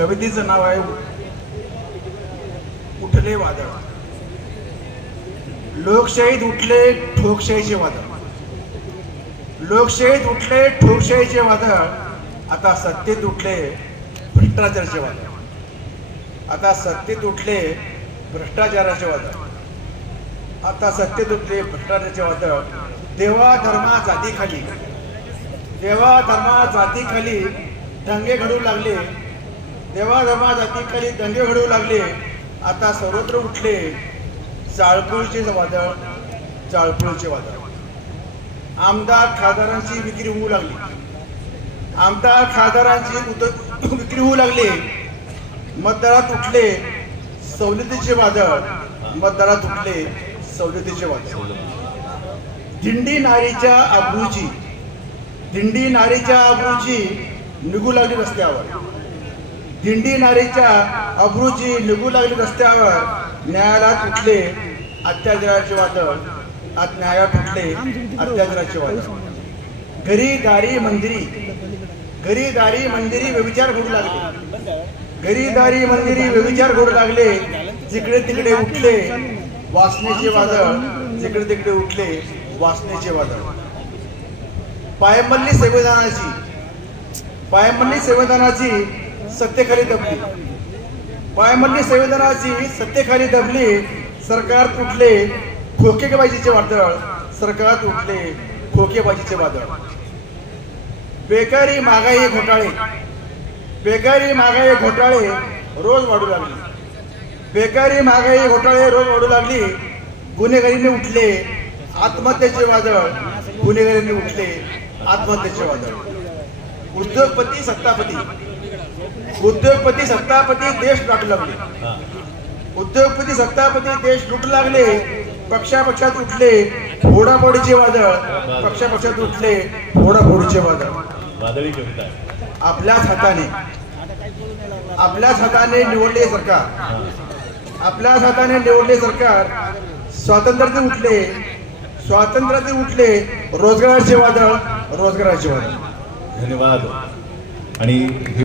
कवितेचं नाव आहे उठले वादळ। लोकशाहीत उठले ठोकशाहीचे वादळ, लोकशाहीत उठले ठोकशाहीचे वादळ, आता सत्तेत उठले भ्रष्टाचाराचे वादळ, आता सत्तेत उठले भ्रष्टाचाराचे वादळ, आता सत्तेत उठले भ्रष्टाचाराचे वादळ। देवा धर्मा जातीखाली, देवा धर्मा जातीखाली दंगे घडू लागले, देवा धर्मा जातीखाली दंगे घडू लागले, आता सर्वत्र उठले जाळपोळीचे वादळ, जाळपोळीचे वादळ। आमदार खासदारांची विक्री होऊ लागली, आमदार खासदारांची विक्री होऊ लागली। मतदारात उठले सवलतीचे वादळ, मतदारात उठले सवलतीचे वादळ। दिंडी नारीच्या अब्रूची, दिंडी नारीच्या अब्रूची निघू लागली रस्त्यावर, दिंडी नारीच्या अब्रूची निघू लागली रस्त्यावर। न्यायालयात उठले अत्याचाराचे वादळ, न्यायालयात उठले अत्याचाराचे वादळ। घरी दारी मंदिरी, घरी दारी मंदिरी व्यभिचार घडू लागले, घरी दारी मंदिरी व्यभिचार घडू लागले। जिकडे तिकडे उठले वासनेचे वादळ, जिकडे तिकडे उठले वासनेचे वादळ। पायमल्ली संविधानाची, पायमल्ली संविधानाची सत्तेखाली दबली, पायमल्ली संविधानाची सत्तेखाली दबली। सरकार उठले खोकेबाजीचे वादळ, सरकार उठले खोकेबाजीचे वादळ। बेकारी महागाई घोटाळे, बेकारी महागाई घोटाळे रोज वाढू लागले, बेकारी महागाई घोटाळे रोज वाढू लागली। गुन्हेगारीने उठले आत्महत्येचे वादळ, गुन्हेगारीने उठले आत्महत्येचे वादळ। उद्योगपती सत्तापती, उद्योगपती सत्तापती देश लुटू लागले, उद्योगपती सत्तापती देश लुटू लागले। पक्षापक्षात उठले फोडाफोडीचे वादळ, पक्षापक्षात उठले फोडाफोडीचे वादळ। वादळी कविता आपल्याच हाताने, आपल्याच हाताने निवडले सरकार, आपल्याच हाताने निवडले सरकार। स्वातंत्र्याचे उठले, स्वातंत्र्याचे उठले रोजगाराचे वादळ, रोजगाराचे वादळ। धन्यवाद। आणि